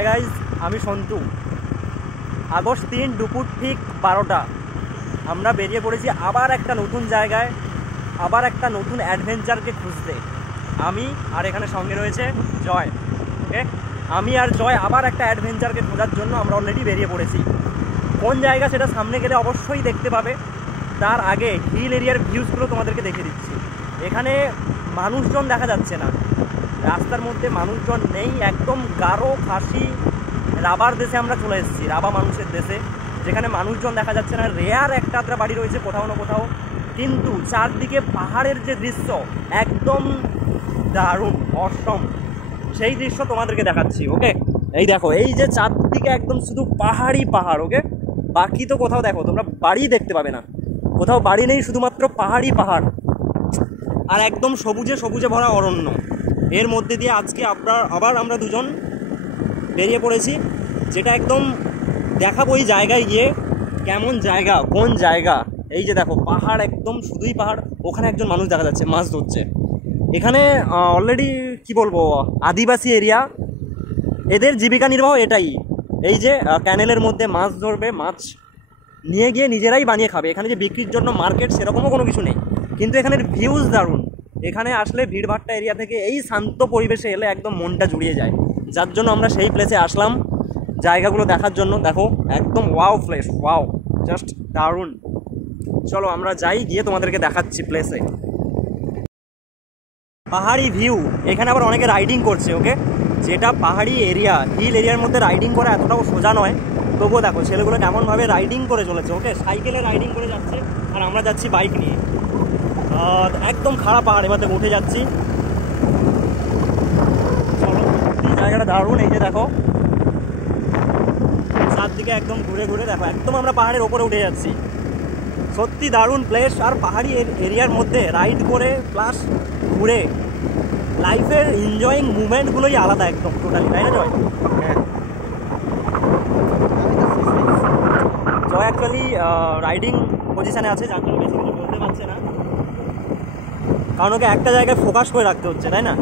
Hi guys, আমি Santu. August 3 দুপুর ঠিক 12টা আমরা বেরিয়ে পড়েছি আবার একটা নতুন জায়গায়, আবার একটা নতুন অ্যাডভেঞ্চারকে খুঁজতে। আমি আর এখানে সঙ্গে রয়েছে জয়। ওকে, আমি আর জয় আবার একটা অ্যাডভেঞ্চারকে খোঁজার জন্য আমরা অলরেডি বেরিয়ে পড়েছি। কোন জায়গা সেটা সামনে গেলে অবশ্যই দেখতে পাবে। তার আগে হিল এরিয়ার ভিউজগুলো তোমাদেরকে দেখে দিচ্ছি। এখানে মানুষজন দেখা যাচ্ছে না, রাস্তার মধ্যে মানুষজন নেই, একদম গারো খাসি রাবার দেশে আমরা চলে এসেছি, রাবা মানুষের দেশে, যেখানে মানুষজন দেখা যাচ্ছে না। রেয়ার একটা আধটা বাড়ি রয়েছে কোথাও না কোথাও, কিন্তু চারদিকে পাহাড়ের যে দৃশ্য একদম দারুণ অসম, সেই দৃশ্য তোমাদেরকে দেখাচ্ছি। ওকে, এই দেখো, এই যে চারদিকে একদম শুধু পাহাড়ই পাহাড়। ওকে, বাকি তো কোথাও দেখো তোমরা বাড়ি দেখতে পাবে না, কোথাও বাড়ি নেই, শুধুমাত্র পাহাড়ই পাহাড় আর একদম সবুজে সবুজে ভরা অরণ্য। এর মধ্যে দিয়ে আজকে আবার আমরা দুজন বেরিয়ে পড়েছি, যেটা একদম দেখাবো এই জায়গায় গিয়ে কেমন জায়গা, কোন জায়গা। এই যে দেখো পাহাড়, একদম শুধুই পাহাড়। ওখানে একজন মানুষ দেখা যাচ্ছে মাছ ধরছে। এখানে অলরেডি কি বলবো, আদিবাসী এরিয়া, এদের জীবিকা নির্বাহ এটাই। এই যে ক্যানেলের মধ্যে মাছ ধরবে, মাছ নিয়ে গিয়ে নিজেরাই বানিয়ে খাবে। এখানে যে বিক্রির জন্য মার্কেট সেরকমও কোনো কিছু নেই, কিন্তু এখানের ভিউজ দারুণ। এখানে আসলে ভিড়ভাট্টা এরিয়া থেকে এই শান্ত পরিবেশে এলে একদম মনটা জুড়িয়ে যায়, যার জন্য আমরা সেই প্লেসে আসলাম জায়গাগুলো দেখার জন্য। দেখো একদম ওয়াও প্লেস, ওয়াও, জাস্ট দারুণ। চলো আমরা যাই, গিয়ে তোমাদেরকে দেখাচ্ছি প্লেসে। পাহাড়ি ভিউ, এখানে আবার অনেকে রাইডিং করছে। ওকে, যেটা পাহাড়ি এরিয়া, হিল এরিয়ার মধ্যে রাইডিং করা এতটাও সোজা নয়, তবুও দেখো ছেলেগুলো কেমনভাবে রাইডিং করে চলেছে। ওকে, সাইকেলে রাইডিং করে যাচ্ছে আর আমরা যাচ্ছি বাইক নিয়ে। একদম খারাপ পাহাড়, এবার থেকে উঠে যাচ্ছি। চলো, জায়গাটা দারুণ। এই যে দেখো চারদিকে একদম ঘুরে ঘুরে দেখো, একদম আমরা পাহাড়ের ওপরে উঠে যাচ্ছি। সত্যি দারুণ প্লেস। আর পাহাড়ি এরিয়ার মধ্যে রাইড করে প্লাস ঘুরে লাইফের এনজয়িং মুভমেন্টগুলোই আলাদা একদম টোটালি, তাই না জয়? হ্যাঁ, জয় অ্যাকচুয়ালি রাইডিং পজিশানে আছে, যার জন্য বেশি কিছু বলতে পারছে না, কারণ ওকে একটা জায়গায় ফোকাস করে রাখতে হচ্ছে, তাই না?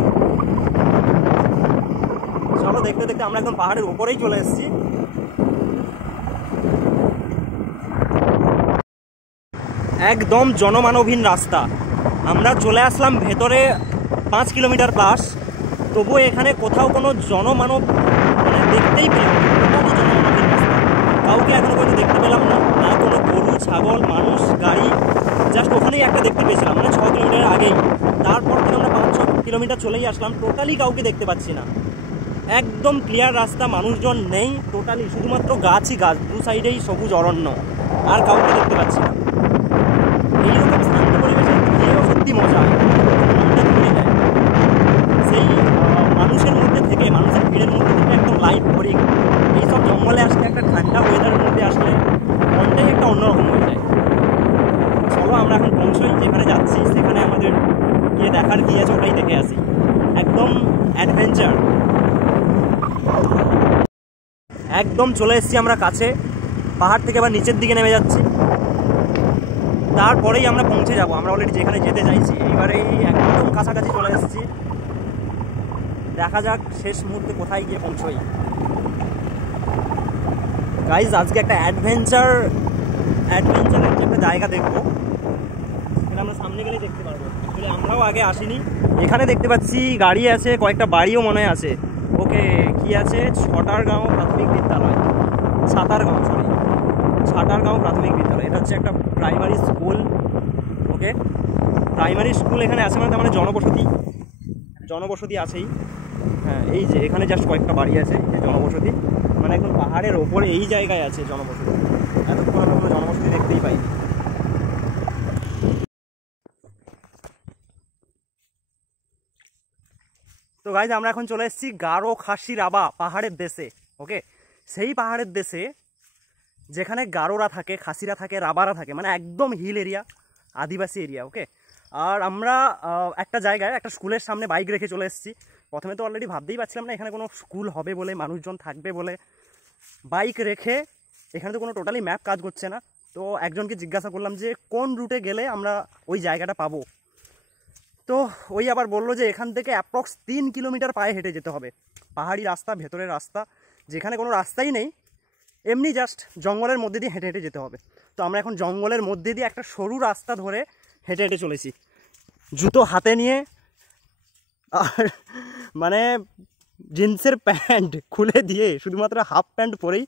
চলো, দেখতে দেখতে আমরা একদম পাহাড়ের উপরেই চলে এসেছি। একদম জনমানবহীন রাস্তা, আমরা চলে আসলাম ভেতরে 5 কিলোমিটার প্লাস, তবুও এখানে কোথাও কোনো জনমানব মানে দেখতেই পেলাম না। কোনো জনমানবহীন রাস্তা, কাউকে এখনো পর্যন্ত দেখতে পেলাম না, না কোনো গরু ছাগল মানুষ গাড়ি। জাস্ট ওখানেই একটা দেখতে পেয়েছিলাম, মানে 6 কিলোমিটার আগেই। তারপর থেকে আমরা 5-6 কিলোমিটার চলেই আসলাম, টোটালি কাউকে দেখতে পাচ্ছি না। একদম ক্লিয়ার রাস্তা, মানুষজন নেই টোটালি, শুধুমাত্র গাছই গাছ, দু সাইডেই সবুজ অরণ্য, আর কাউকে দেখতে পাচ্ছি না। এইরকম শান্ত পরিবেশে গিয়েও সত্যি মজা, মনটা ঘুরে যায়। সেই মানুষের মধ্যে থেকে, মানুষের ভিড়ের মধ্যে থেকে একদম লাইফ বোরিং। এইসব জঙ্গলে আসলে, একটা ঠান্ডা ওয়েদারের মধ্যে আসলে মনটাই একটা অন্যরকম হয়ে যায়। চলো আমরা এখন পৌঁছই, যেখানে যাচ্ছি সেখানে আমাদের গিয়ে দেখার কি আছে ওটাই দেখে আসি। একদম অ্যাডভেঞ্চার। একদম চলে এসেছি আমরা কাছে, পাহাড় থেকে আবার নিচের দিকে নেমে যাচ্ছি, তারপরেই আমরা পৌঁছে যাব আমরা অলরেডি যেখানে যেতে চাইছি। এইবারে একদম কাছাকাছি চলে এসেছি, দেখা যাক শেষ মুহূর্তে কোথায় গিয়ে পৌঁছই। গাইজ, আজকে একটা অ্যাডভেঞ্চারের একটা জায়গা দেখবো, সেটা আমরা সামনে গেলেই দেখতে পারবো। আসলে আমরাও আগে আসিনি। এখানে দেখতে পাচ্ছি গাড়ি আছে, কয়েকটা বাড়িও মনে হয় আছে। ওকে, কি আছে? ছাতারগাঁও প্রাথমিক বিদ্যালয়, ছাতারগাঁও প্রাথমিক বিদ্যালয়। এটা হচ্ছে একটা প্রাইমারি স্কুল। ওকে, প্রাইমারি স্কুল এখানে আছে, মানে তার মানে জনবসতি আছেই। হ্যাঁ, এই যে এখানে জাস্ট কয়েকটা বাড়ি আছে, এই জনবসতি, মানে এখন পাহাড়ের ওপরে এই জায়গায় আছে জনবসতি। এতক্ষণ আমরা কোনো জনবসতি দেখতেই পাই। তো গাইজ, আমরা এখন চলে এসেছি গারো খাসি রাবা পাহাড়ের দেশে। ওকে, সেই পাহাড়ের দেশে যেখানে গারোরা থাকে, খাসিরা থাকে, রাবারা থাকে, মানে একদম হিল এরিয়া, আদিবাসী এরিয়া। ওকে, আর আমরা একটা জায়গায়, একটা স্কুলের সামনে বাইক রেখে চলে এসেছি। প্রথমে তো অলরেডি ভাবতেই পারছিলাম না এখানে কোনো স্কুল হবে বলে, মানুষজন থাকবে বলে। বাইক রেখে, এখানে তো কোনো টোটালি ম্যাপ কাজ করছে না, তো একজনকে জিজ্ঞাসা করলাম যে কোন রুটে গেলে আমরা ওই জায়গাটা পাবো। তো ওই আবার বললো যে এখান থেকে অ্যাপ্রক্স 3 কিলোমিটার পায়ে হেঁটে যেতে হবে, পাহাড়ি রাস্তা, ভেতরের রাস্তা, যেখানে কোনো রাস্তাই নেই, এমনি জাস্ট জঙ্গলের মধ্যে দিয়ে হেঁটে হেঁটে যেতে হবে। তো আমরা এখন জঙ্গলের মধ্যে দিয়ে একটা সরু রাস্তা ধরে হেঁটে হেঁটে চলেছি, জুতো হাতে নিয়ে, আর মানে জিন্সের প্যান্ট খুলে দিয়ে শুধুমাত্র হাফ প্যান্ট পরেই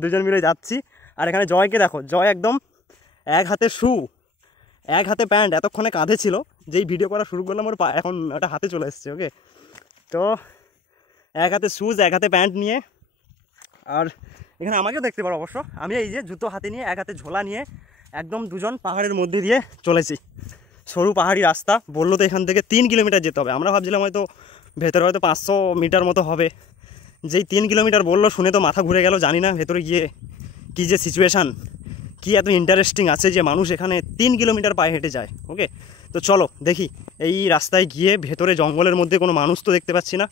দুজন মিলে যাচ্ছি। আর এখানে জয়কে দেখো, জয় একদম এক হাতে শু এক হাতে প্যান্ট, এতক্ষণে কাঁধে ছিল, যেই ভিডিও করা শুরু করলাম ওর এখন ওটা হাতে চলে এসছে। ওকে, তো এক হাতে শুজ এক হাতে প্যান্ট নিয়ে, আর এখানে আমাকেও দেখতে পারো অবশ্য, আমি এই যে জুতো হাতে নিয়ে এক হাতে ঝোলা নিয়ে একদম দুজন পাহাড়ের মধ্যে দিয়ে চলেছি। সরু পাহাড়ি রাস্তা, বললো তো এখান থেকে 3 কিলোমিটার যেতে হবে। আমরা ভাবছিলাম হয়তো ভেতরে হয়তো 500 মিটার মতো হবে, যেই 3 কিলোমিটার বললো শুনে তো মাথা ঘুরে গেল। জানি না ভেতরে গিয়ে কী যে সিচুয়েশান, কি এত ইন্টারেস্টিং আছে যে মানুষ এখানে 3 কিলোমিটার পায়ে হেঁটে যায়। ওকে, তো চলো দেখি এই রাস্তায় গিয়ে ভেতরে জঙ্গলের মধ্যে কোনো মানুষ তো দেখতে পাচ্ছি না,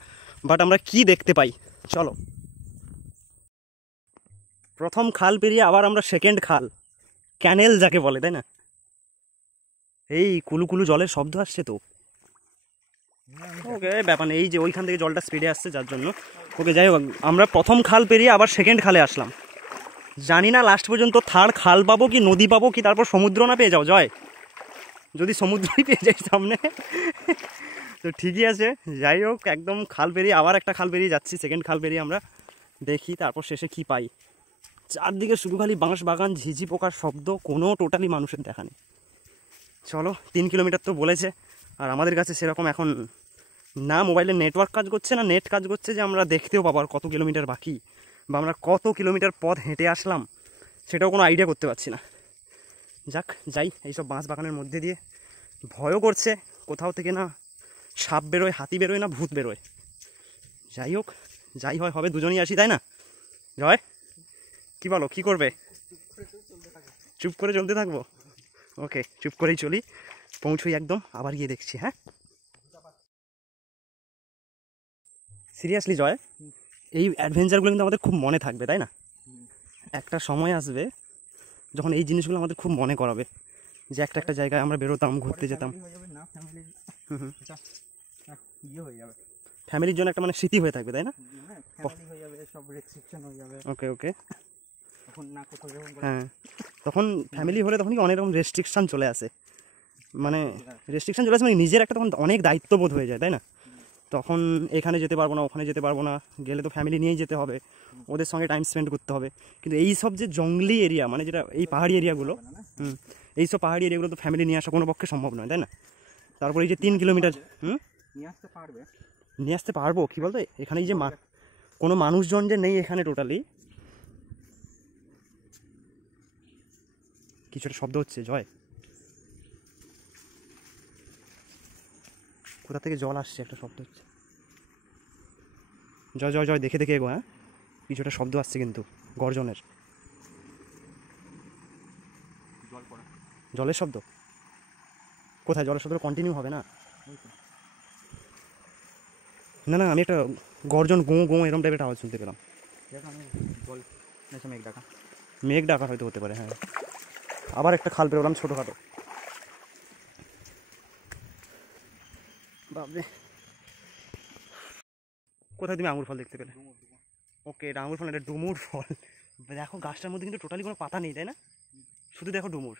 বাট আমরা কি দেখতে পাই চলো। প্রথম খাল পেরিয়ে আবার আমরা সেকেন্ড খাল, ক্যানেল যাকে বলে, তাই না? এই কুলু কুলু জলের শব্দ আসছে তো। ওকে, ব্যাপার নেই, এই যে ওইখান থেকে জলটা স্পিডে আসছে যার জন্য। ওকে, যাই হোক, আমরা প্রথম খাল পেরিয়ে আবার সেকেন্ড খালে আসলাম। জানি না লাস্ট পর্যন্ত থার্ড খাল পাবো কি নদী পাবো কি তারপর সমুদ্র না পেয়ে যাও জয়, যদি সমুদ্রই পেয়ে যাই সামনে তো ঠিকই আছে। যাই হোক, একদম খাল পেরিয়ে আবার একটা খাল পেরিয়ে যাচ্ছি, সেকেন্ড খাল পেরিয়ে আমরা দেখি তারপর শেষে কি পাই। চারদিকে শুধু খালি বাঁশ বাগান, ঝিঝি পোকার শব্দ, কোনো টোটালি মানুষের দেখা নেই। চলো, 3 কিলোমিটার তো বলেছে, আর আমাদের কাছে সেরকম এখন না মোবাইলে নেটওয়ার্ক কাজ করছে না নেট কাজ করছে যে আমরা দেখতেও পাবো আর কত কিলোমিটার বাকি, বা আমরা কত কিলোমিটার পথ হেঁটে আসলাম সেটাও কোনো আইডিয়া করতে পারছি না। যাক, যাই এইসব বাঁশ বাগানের মধ্যে দিয়ে। ভয়ও করছে, কোথাও থেকে না সাপ বেরোয়, হাতি বেরোয়, না ভূত বেরোয়। যাই হোক, যাই হয় হবে, দুজনই আসি, তাই না জয়? কি বলো, কি করবে? চুপ করে চলতে থাকবো? ওকে, চুপ করেই চলি, পৌঁছই একদম, আবার গিয়ে দেখছি। হ্যাঁ, সিরিয়াসলি জয়, এই অ্যাডভেঞ্চারগুলো কিন্তু আমাদের খুব মনে থাকবে, তাই না? একটা সময় আসবে যখন এই জিনিসগুলো আমাদের খুব মনে করাবে, যে একটা একটা জায়গায় আমরা বেরোতাম, ঘুরতে যেতাম। ফ্যামিলির জন্য একটা মানে স্মৃতি হয়ে থাকবে, তাই না? ওকে ওকে, হ্যাঁ, তখন ফ্যামিলি হলে তখন কি অনেক রকম রেস্ট্রিকশান চলে আসে, মানে রেস্ট্রিকশান চলে আসে, মানে নিজের একটা তখন অনেক দায়িত্ববোধ হয়ে যায়, তাই না? তখন এখানে যেতে পারবো না, ওখানে যেতে পারবো না, গেলে তো ফ্যামিলি নিয়েই যেতে হবে, ওদের সঙ্গে টাইম স্পেন্ড করতে হবে। কিন্তু এই সব যে জঙ্গলি এরিয়া, মানে যেটা এই পাহাড়ি এরিয়াগুলো, এইসব পাহাড়ি এরিয়াগুলো তো ফ্যামিলি নিয়ে আসা কোনো পক্ষে সম্ভব নয়, তাই না? তারপর এই যে 3 কিলোমিটার নিয়ে আসতে পারবো, কী বলতো, এখানে এই যে কোনো মানুষজন যে নেই এখানে টোটালি। কিছু একটা শব্দ হচ্ছে জয়, কোথা থেকে জল আসছে, একটা শব্দ হচ্ছে। জয় জয় জয়, দেখে দেখে এগো। হ্যাঁ, কিছু একটা শব্দ আসছে কিন্তু গর্জনের, জলের শব্দ। কোথায় জলের শব্দ? কন্টিনিউ হবে না, না না, আমি একটা গর্জন গোঁ গোঁ এরকম টাইপের আওয়াজ শুনতে পেলাম। মেঘ ডাকা, মেঘ ডাকা হয়তো হতে পারে। হ্যাঁ, আবার একটা খাল পেরোলাম ছোটোখাটো। বাবরে, কোথায় তুমি আঙুর ফল দেখতে পেলে? ওকে, এটা আঙুর ফল, এটা ডুমুর ফল। দেখো গাছটার মধ্যে কিন্তু টোটালি কোনো পাতা নেই, তাই না? শুধু দেখো ডুমুর।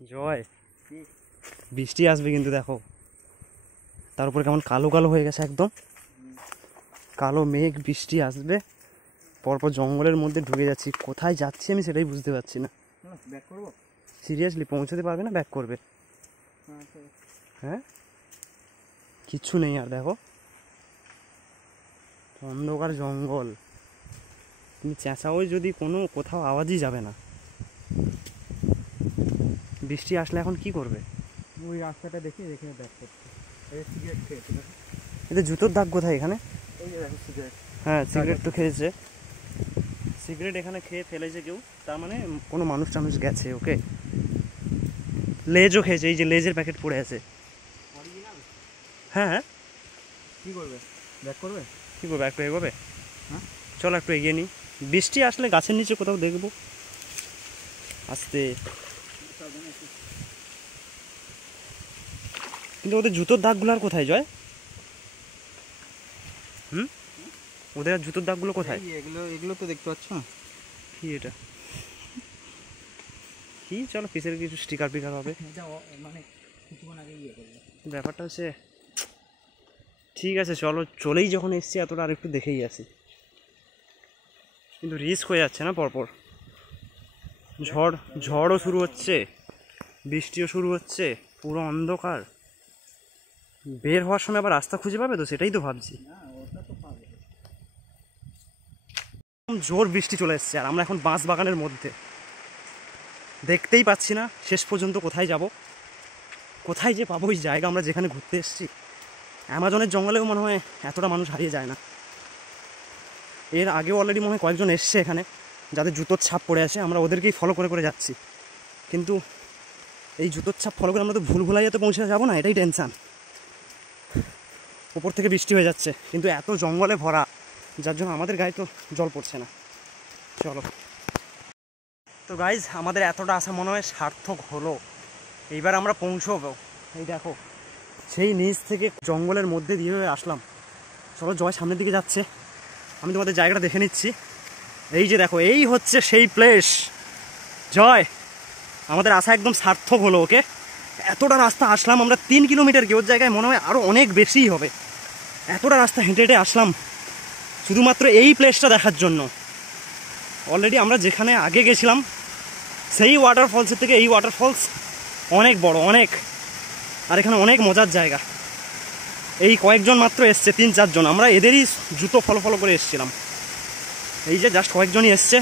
জয়, বৃষ্টি আসবে কিন্তু দেখো, তার উপরে কেমন কালো কালো হয়ে গেছে, একদম কালো মেঘ, বৃষ্টি আসবে। পরপর জঙ্গলের মধ্যে ঢুকে যাচ্ছি, কোথায় যাচ্ছি আমি সেটাই বুঝতে পারছি না। সিরিয়াসলি পৌঁছতে পারবে না? ব্যাক করবে? হ্যাঁ, কিচ্ছু নেই আর, দেখো অন্ধকার জঙ্গল, তুমি চেঁচাও যদি কোনো কোথাও আওয়াজই যাবে না। বৃষ্টি আসলে এখন কি করবে? ওই রাস্তাটা দেখে দেখে ব্যাক করছে। সিগারেট খেয়েছে, এতে জুতোর দাগ কোথায় এখানে? এই যে দেখো সিগারেট। হ্যাঁ, সিগারেট তো খেয়েছে, সিগারেট এখানে খেয়ে ফেলেছে কেউ, তার মানে কোনো মানুষ টানুষ গেছে। ওকে, লেজও খেয়েছে, এই যে লেজের প্যাকেট পড়ে আছে। হ্যাঁ হ্যাঁ, কী করবে, ব্যাক করবে? কী করবে, একটু এগোবে? হ্যাঁ, চলো একটু এগিয়ে নিই, বৃষ্টি আসলে গাছের নিচে কোথাও দেখবো আসতে। কিন্তু ওদের জুতোর দাগগুলো আর কোথায় জয়? ওদের আর জুতোর দাগগুলো কোথায়? এগুলো এগুলো তো দেখতে পাচ্ছ না। কি এটা কি? চলো পিসের কিছু স্টিকার পিকার হবে। মানে কিছুক্ষণ আগে ইয়ে করবে। ব্যাপারটা হচ্ছে ঠিক আছে, চলো চলেই যখন এসছি এতটা আর একটু দেখেই আসি, কিন্তু রিস্ক হয়ে যাচ্ছে না পরপর। ঝড়ও শুরু হচ্ছে, বৃষ্টিও শুরু হচ্ছে, পুরো অন্ধকার। বের হওয়ার সময় আবার রাস্তা খুঁজে পাবে তো, সেটাই তো ভাবছি। জোর বৃষ্টি চলে এসছে আর আমরা এখন বাঁশ বাগানের মধ্যে, দেখতেই পাচ্ছি না শেষ পর্যন্ত কোথায় যাব, কোথায় যে পাবো ওই জায়গা আমরা যেখানে ঘুরতে এসেছি। অ্যামাজনের জঙ্গলেও মনে হয় এতটা মানুষ হারিয়ে যায় না। এর আগেও অলরেডি মনে হয় কয়েকজন এসছে এখানে, যাদের জুতোর ছাপ পড়ে আছে, আমরা ওদেরকেই ফলো করে করে যাচ্ছি। কিন্তু এই জুতোর ছাপ ফলো করে আমরা তো ভুলভুলাইয়াতে পৌঁছে যাবো না, এটাই টেনশান। ওপর থেকে বৃষ্টি হয়ে যাচ্ছে, কিন্তু এত জঙ্গলে ভরা, যার জন্য আমাদের গায়ে তো জল পড়ছে না। চলো তো গাইজ, আমাদের এতটা আশা মনে হয় সার্থক হলো। এইবার আমরা পৌঁছবো। এই দেখো সেই নিচ থেকে জঙ্গলের মধ্যে দিয়ে আসলাম। চলো, জয় সামনের দিকে যাচ্ছে, আমি তোমাদের জায়গাটা দেখে নিচ্ছি। এই যে দেখো, এই হচ্ছে সেই প্লেস। জয়, আমাদের আশা একদম সার্থক হলো। ওকে, এতটা রাস্তা আসলাম আমরা, 3 কিলোমিটার কি, ওর জায়গায় মনে হয় আরও অনেক বেশিই হবে। এতটা রাস্তা হেঁটে হেঁটে আসলাম শুধুমাত্র এই প্লেসটা দেখার জন্য। অলরেডি আমরা যেখানে আগে গেছিলাম সেই ওয়াটারফলসের থেকে এই ওয়াটারফলস অনেক বড়, অনেক, আর এখানে অনেক মজার জায়গা। এই কয়েকজন মাত্র এসছে, 3-4 জন, আমরা এদেরই জুতো ফলো করে এসছিলাম। এই যে জাস্ট কয়েকজনই এসছে,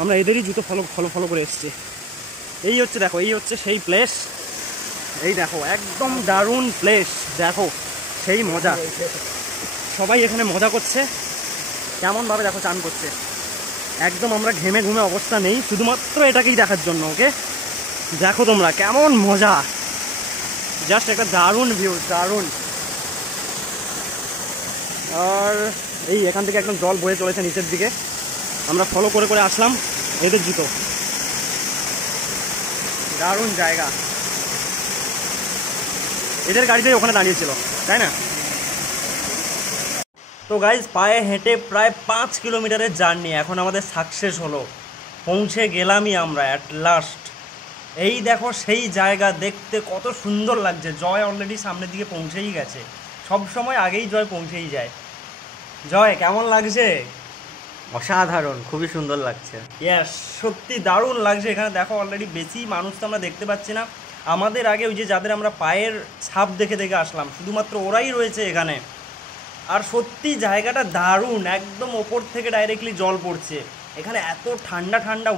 আমরা এদেরই জুতো ফলো করে এসছি। এই হচ্ছে দেখো, এই হচ্ছে সেই প্লেস। এই দেখো একদম দারুণ প্লেস, দেখো সেই মজা। সবাই এখানে মজা করছে, কেমনভাবে দেখো চান করছে। একদম আমরা ঘেমে ঘুমে অবস্থা নেই, শুধুমাত্র এটাকেই দেখার জন্য। ওকে, দেখো তোমরা কেমন মজা, জাস্ট একটা দারুণ ভিউ, দারুণ। আর এই এখান থেকে একদম জল বয়ে চলেছে নিচের দিকে, আমরা ফলো করে করে আসলাম এদের জুতো। দারুণ জায়গা। এদের গাড়িটাই ওখানে দাঁড়িয়েছিল, তাই না? তো গাইজ, পায়ে হেঁটে প্রায় 5 কিলোমিটারের জার্নি এখন আমাদের সাকসেস হলো, পৌঁছে গেলামই আমরা অ্যাট লাস্ট। এই দেখো সেই জায়গা, দেখতে কত সুন্দর লাগছে। জয় অলরেডি সামনের দিকে পৌঁছেই গেছে, সব সময় আগেই জয় পৌঁছেই যায়। জয়, কেমন লাগছে? অসাধারণ, খুবই সুন্দর লাগছে। ইয়েস, সত্যি দারুণ লাগছে। এখানে দেখো অলরেডি বেশি মানুষ তো আমরা দেখতে পাচ্ছি না। আমাদের আগে ওই যে যাদের আমরা পায়ের ছাপ দেখে দেখে আসলাম, শুধুমাত্র ওরাই রয়েছে এখানে। আর সত্যি জায়গাটা দারুণ, একদম ওপর থেকে ডাইরেক্টলি জল পড়ছে। এখানে এত ঠান্ডা ঠান্ডা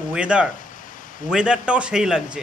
ওয়েদারটাও সেই লাগছে।